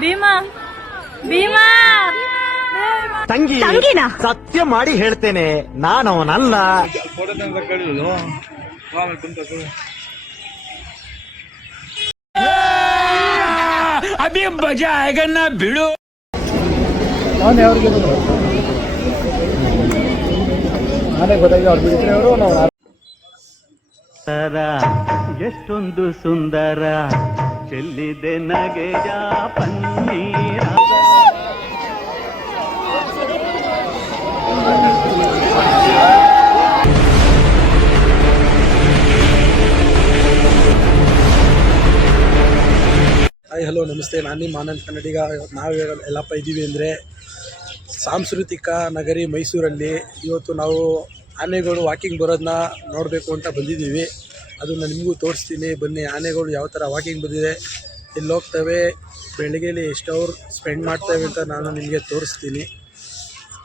ಭೀಮಾ. ಭೀಮಾ. ತಂಗಿ ತಂಗಿನ? ಸತ್ಯ ಮಾಡಿ ಹೇಳ್ತೇನೆ ನಾನು ಅವನಲ್ಲ. ನಾನು ಯಾವ್ರಿಗೆ ನಾನೇ ಗೊತ್ತಾಗಿ ಅವ್ರು ಬಿಡಿದ್ರೆ ಅವರು ನಾವು ಎಷ್ಟೊಂದು ಸುಂದರ ಚೆಲ್ಲಿದೆ ನಗೆಯ ಪನ್ನೀರ. ಹಾಯ್ ಹಲೋ ನಮಸ್ತೆ. ನಾನು ನಿಮ್ಮ ಆನಂದ್ ಕನ್ನಡಿಗ. ನಾವು ಎಲ್ಲಪ್ಪ ಇದ್ದೀವಿ ಅಂದರೆ ಸಾಂಸ್ಕೃತಿಕ ನಗರಿ ಮೈಸೂರಲ್ಲಿ ಇವತ್ತು ನಾವು ಆನೆಗಳು ವಾಕಿಂಗ್ ಬರೋದನ್ನ ನೋಡಬೇಕು ಅಂತ ಬಂದಿದ್ದೀವಿ. ಅದನ್ನು ನಿಮಗೂ ತೋರಿಸ್ತೀನಿ. ಬನ್ನಿ, ಆನೆಗಳು ಯಾವ ಥರ ವಾಕಿಂಗ್ ಬಂದಿದೆ. ಇಲ್ಲಿ ಹೋಗ್ತವೆ. ಬೆಳಗ್ಗೆಲಿ ಎಷ್ಟು ಅವರ್ ಸ್ಪೆಂಡ್ ಮಾಡ್ತವೆ ಅಂತ ನಾನು ನಿಮಗೆ ತೋರಿಸ್ತೀನಿ.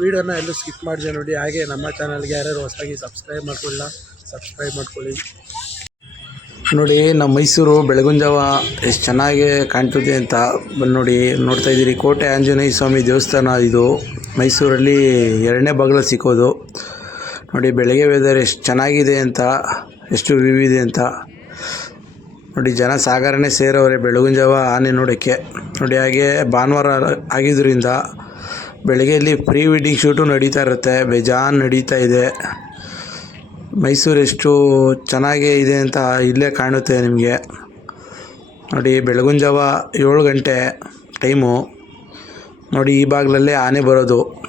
ವೀಡಿಯೋನ ಎಲ್ಲೂ ಸ್ಕಿಪ್ ಮಾಡಿದೆ ನೋಡಿ. ಹಾಗೆ ನಮ್ಮ ಚಾನಲ್ಗೆ ಯಾರ್ಯಾರು ಹೊಸದಾಗಿ ಸಬ್ಸ್ಕ್ರೈಬ್ ಮಾಡ್ಕೊಳ್ಳ ಸಬ್ಸ್ಕ್ರೈಬ್ ಮಾಡ್ಕೊಳ್ಳಿ. ನೋಡಿ, ನಮ್ಮ ಮೈಸೂರು ಬೆಳಗುಂಜಾವ ಎಷ್ಟು ಚೆನ್ನಾಗಿ ಕಾಣ್ತದೆ ಅಂತ ಬಂದು ನೋಡಿ ನೋಡ್ತಾ ಇದ್ದೀರಿ. ಕೋಟೆ ಆಂಜನೇಯ ಸ್ವಾಮಿ ದೇವಸ್ಥಾನ ಇದು. ಮೈಸೂರಲ್ಲಿ ಎರಡನೇ ಬಾಗಿಲು ಸಿಕ್ಕೋದು. ನೋಡಿ, ಬೆಳಗ್ಗೆ ವೆದರ್ ಎಷ್ಟು ಚೆನ್ನಾಗಿದೆ ಅಂತ ಎಷ್ಟು ವ್ಯೂ ಇದೆ ಅಂತ. ನೋಡಿ ಜನ ಸಾಗರನೇ ಸೇರವ್ರೆ ಬೆಳಗುನ ಜಾವ ಆನೆ ನೋಡೋಕ್ಕೆ. ನೋಡಿ, ಹಾಗೆ ಭಾನುವಾರ ಆಗಿದ್ದರಿಂದ ಬೆಳಗ್ಗೆಯಲ್ಲಿ ಪ್ರೀ ವೆಡ್ಡಿಂಗ್ ಶೂಟು ನಡೀತಾ ಇರುತ್ತೆ. ಬೇಜಾನ್ ನಡೀತಾ ಇದೆ. ಮೈಸೂರು ಎಷ್ಟು ಚೆನ್ನಾಗೇ ಇದೆ ಅಂತ ಇಲ್ಲೇ ಕಾಣುತ್ತೆ ನಿಮಗೆ. ನೋಡಿ, ಬೆಳಗುನ ಜಾವ ಏಳು ಗಂಟೆ ಟೈಮು. ನೋಡಿ, ಈ ಬಾಗಿಲಲ್ಲೇ ಆನೆ ಬರೋದು.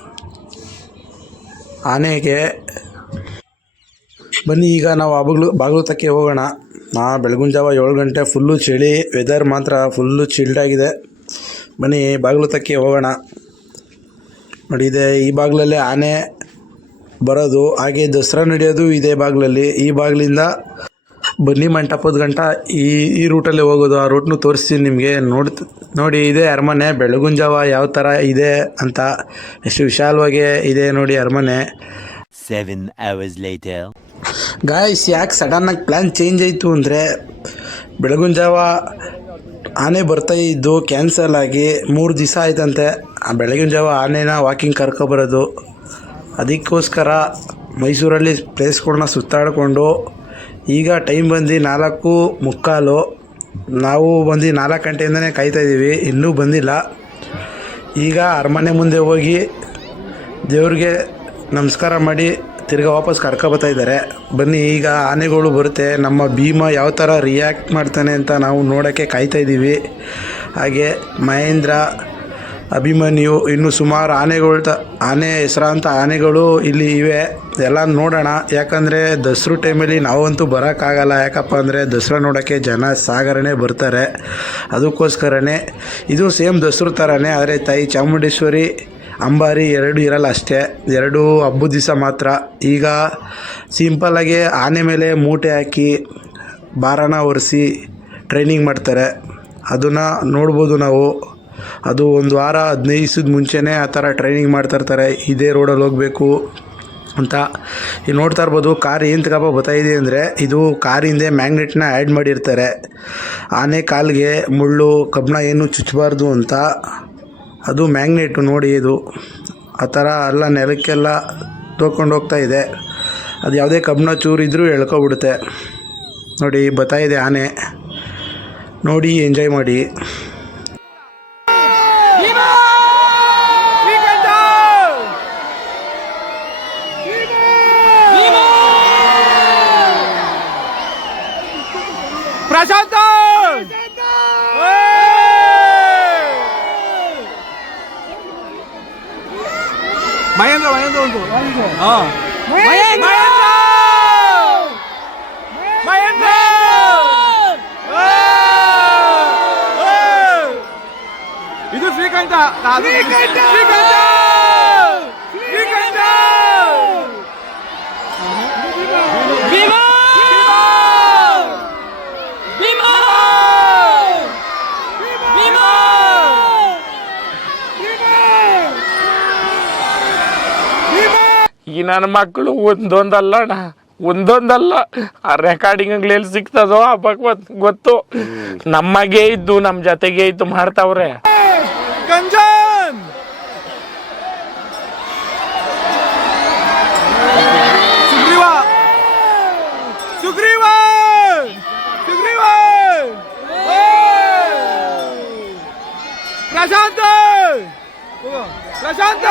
ಆನೆಗೆ ಬನ್ನಿ, ಈಗ ನಾವು ಬಾಗಿಲು ಬಾಗಿಲು ತಕ್ಕೆ ಹೋಗೋಣ. ನಾ ಬೆಳಗುನ ಜಾವ ಏಳು ಗಂಟೆ ಫುಲ್ಲು ಚಳಿ ವೆದರ್ ಮಾತ್ರ ಫುಲ್ಲು ಚಿಲ್ಡಾಗಿದೆ ಬನ್ನಿ ಬಾಗಿಲು ತಕ್ಕೆ ಹೋಗೋಣ. ನೋಡಿ, ಇದೆ, ಈ ಬಾಗಿಲಲ್ಲೇ ಆನೆ ಬರೋದು, ಹಾಗೆ ದಸರಾ ನಡೆಯೋದು ಇದೇ ಬಾಗಿಲಲ್ಲಿ. ಈ ಬಾಗಿಲಿಂದ ಬನ್ನಿ ಮಂಟಪದ ಗಂಟ, ಈ ಈ ರೂಟಲ್ಲಿ ಹೋಗೋದು, ಆ ರೂಟ್ನು ತೋರಿಸ್ತೀನಿ ನಿಮಗೆ. ನೋಡಿ ನೋಡಿ, ಇದೆ ಅರಮನೆ, ಬೆಳಗುನ ಜಾವ ಯಾವ ಥರ ಇದೆ ಅಂತ ಎಷ್ಟು ವಿಶಾಲವಾಗಿ ಇದೆ ನೋಡಿ ಅರಮನೆ. 7 hours later. ಗಾಯ್ಸ್ ಯಾಕೆ ಸಡನ್ನಾಗಿ ಪ್ಲ್ಯಾನ್ ಚೇಂಜ್ ಆಯಿತು ಅಂದರೆ ಬೆಳಗಿನ ಜಾವ ಆನೆ ಬರ್ತಾ ಇದ್ದು ಕ್ಯಾನ್ಸಲ್ ಆಗಿ ಮೂರು ದಿವಸ ಆಯ್ತಂತೆ. ಆ ಬೆಳಗಿನ ಜಾವ ಆನೆನ ವಾಕಿಂಗ್ ಕರ್ಕೊಬರೋದು ಅದಕ್ಕೋಸ್ಕರ ಮೈಸೂರಲ್ಲಿ ಪ್ಲೇಸ್ಗಳನ್ನ ಸುತ್ತಾಡಿಕೊಂಡು ಈಗ ಟೈಮ್ ಬಂದು ನಾಲ್ಕು ಮುಕ್ಕಾಲು. ನಾವು ಬಂದು ನಾಲ್ಕು ಗಂಟೆಯಿಂದನೇ ಕಾಯ್ತಾ ಇದ್ದೀವಿ ಇನ್ನೂ ಬಂದಿಲ್ಲ. ಈಗ ಅರಮನೆ ಮುಂದೆ ಹೋಗಿ ದೇವ್ರಿಗೆ ನಮಸ್ಕಾರ ಮಾಡಿ ತಿರ್ಗಾ ವಾಪಸ್ ಕರ್ಕೊಬತ್ತಾ ಇದ್ದಾರೆ. ಬನ್ನಿ, ಈಗ ಆನೆಗಳು ಬರುತ್ತೆ. ನಮ್ಮ ಭೀಮ ಯಾವ ಥರ ರಿಯಾಕ್ಟ್ ಮಾಡ್ತಾನೆ ಅಂತ ನಾವು ನೋಡೋಕ್ಕೆ ಕಾಯ್ತಾ ಇದ್ದೀವಿ. ಹಾಗೆ ಮಹೇಂದ್ರ, ಅಭಿಮನ್ಯು, ಇನ್ನು ಸುಮಾರು ಆನೆಗಳು ತ, ಆನೆ ಹೆಸರಾಂತ ಆನೆಗಳು ಇಲ್ಲಿ ಇವೆ. ಎಲ್ಲ ನೋಡೋಣ. ಯಾಕಂದರೆ ದಸರಾ ಟೈಮಲ್ಲಿ ನಾವಂತೂ ಬರೋಕ್ಕಾಗಲ್ಲ ಯಾಕಪ್ಪ ಅಂದರೆ ದಸರಾ ನೋಡೋಕ್ಕೆ ಜನ ಸಾಗರನೇ ಬರ್ತಾರೆ. ಅದಕ್ಕೋಸ್ಕರನೇ ಇದು ಸೇಮ್ ದಸರಾ ಥರನೇ ಆದರೆ ತಾಯಿ ಚಾಮುಂಡೇಶ್ವರಿ ಅಂಬಾರಿ ಎರಡು ಇರಲ್ಲ ಅಷ್ಟೇ. ಎರಡು ಹಬ್ಬದ ದಿವಸ ಮಾತ್ರ. ಈಗ ಸಿಂಪಲ್ಲಾಗಿ ಆನೆ ಮೇಲೆ ಮೂಟೆ ಹಾಕಿ ಭಾರನ ಒರೆಸಿ ಟ್ರೈನಿಂಗ್ ಮಾಡ್ತಾರೆ. ಅದನ್ನು ನೋಡ್ಬೋದು ನಾವು. ಅದು ಒಂದು ವಾರ ಹದಿನೈದು ದಿವಸದ ಮುಂಚೆನೇ ಆ ಥರ ಟ್ರೈನಿಂಗ್ ಮಾಡ್ತಾಯಿರ್ತಾರೆ ಇದೇ ರೋಡಲ್ಲಿ ಹೋಗಬೇಕು ಅಂತ. ಈಗ ನೋಡ್ತಾ ಇರ್ಬೋದು, ಕಾರ್ ಏನು ತಗಪ್ಪ ಬರ್ತಾಯಿದೆ ಅಂದರೆ ಇದು ಕಾರಿಂದೆ ಮ್ಯಾಗ್ನೆಟ್ನ ಆ್ಯಡ್ ಮಾಡಿರ್ತಾರೆ. ಆನೆ ಕಾಲಿಗೆ ಮುಳ್ಳು, ಕಬ್ಬಣ ಏನು ಚುಚ್ಚಬಾರ್ದು ಅಂತ. ಅದು ಮ್ಯಾಗ್ನೆಟು ನೋಡಿ ಇದು ಆ ಥರ ಎಲ್ಲ ನೆಲಕ್ಕೆಲ್ಲ ತಗೊಂಡು ಹೋಗ್ತಾ ಇದೆ. ಅದು ಯಾವುದೇ ಕಬ್ಬಣ ಚೂರಿದ್ರೂ ಎಳ್ಕೊಬಿಡುತ್ತೆ. ನೋಡಿ ಬರ್ತಾ ಇದೆ ಆನೆ. ನೋಡಿ, ಎಂಜಾಯ್ ಮಾಡಿ. ಮಹೇಂದ್ರ ಮಹೇಂದ್ರ ಒಂದು ಹಾ. ಮಹೇಂದ್ರ ಮಹೇಂದ್ರ ಏ! ಏ! ಇದು ಶ್ರೀಕಂಠ ಅದು- ಶ್ರೀಕಂಠ ಈ ನನ್ನ ಮಕ್ಕಳು ಒಂದೊಂದಲ್ಲ ಅಣ್ಣ ಒಂದೊಂದಲ್ಲ ಆ ರೆಕಾರ್ಡಿಂಗ್ ಎಲ್ಲಿ ಸಿಗ್ತದೋ ಆ ಭಗವತ್ ಗೊತ್ತು ನಮಗೆ ಇದ್ದು ನಮ್ಮ ಜೊತೆಗೆ ಇದ್ದು ಮಾಡ್ತಾವ್ರೆ ಗಂಜನ್ ಸುಗ್ರೀವ ಸುಗ್ರೀವ ಸುಗ್ರೀವ ಪ್ರಶಾಂತ್ ಪ್ರಶಾಂತ್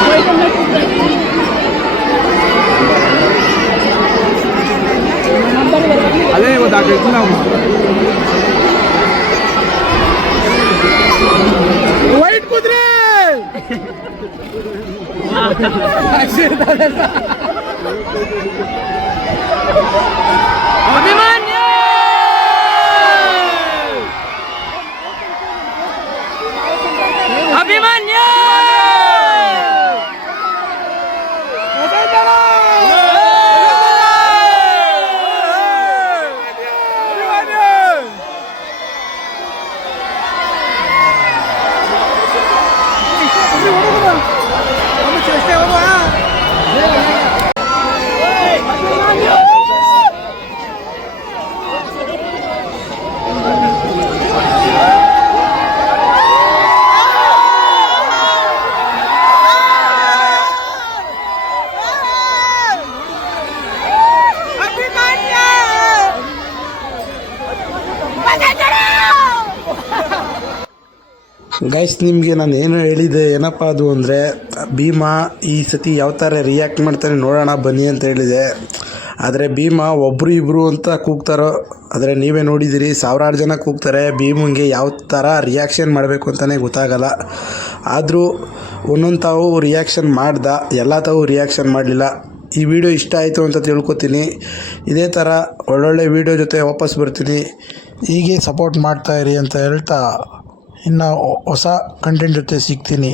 ಇವ್ರ ಜೊತೆಗೆ ಅದೇ ಇವತ್ತು ಹಾಕಿತ್ತು ನಾವು ವೈಟ್ ಗೈಸ್ ನಿಮಗೆ ನಾನು ಏನು ಹೇಳಿದೆ, ಏನಪ್ಪ ಅದು ಅಂದರೆ, ಭೀಮಾ ಈ ಸತಿ ಯಾವ ಥರ ರಿಯಾಕ್ಟ್ ಮಾಡ್ತಾನೆ ನೋಡೋಣ, ಬನ್ನಿ ಅಂತ ಹೇಳಿದೆ. ಆದರೆ ಭೀಮಾ ಒಬ್ಬರು ಇಬ್ಬರು ಅಂತ ಕೂಗ್ತಾರೋ, ಆದರೆ ನೀವೇ ನೋಡಿದ್ದೀರಿ ಸಾವಿರಾರು ಜನ ಕೂಗ್ತಾರೆ, ಭೀಮಂಗೆ ಯಾವ ಥರ ರಿಯಾಕ್ಷನ್ ಮಾಡಬೇಕು ಅಂತಲೇ ಗೊತ್ತಾಗಲ್ಲ. ಆದರೂ ಒಂದೊಂದು ತಾವು ರಿಯಾಕ್ಷನ್ ಮಾಡ್ದ, ಎಲ್ಲ ತಾವು ರಿಯಾಕ್ಷನ್ ಮಾಡಲಿಲ್ಲ. ಈ ವಿಡಿಯೋ ಇಷ್ಟ ಆಯಿತು ಅಂತ ತಿಳ್ಕೊತೀನಿ. ಇದೇ ಥರ ಒಳ್ಳೊಳ್ಳೆ ವಿಡಿಯೋ ಜೊತೆ ವಾಪಸ್ ಬರ್ತೀನಿ. ಹೀಗೆ ಸಪೋರ್ಟ್ ಮಾಡ್ತಾಯಿರಿ ಅಂತ ಹೇಳ್ತಾ ಇನ್ನು ಹೊಸ ಕಂಟೆಂಟ್ ಜೊತೆ ಸಿಗ್ತೀನಿ.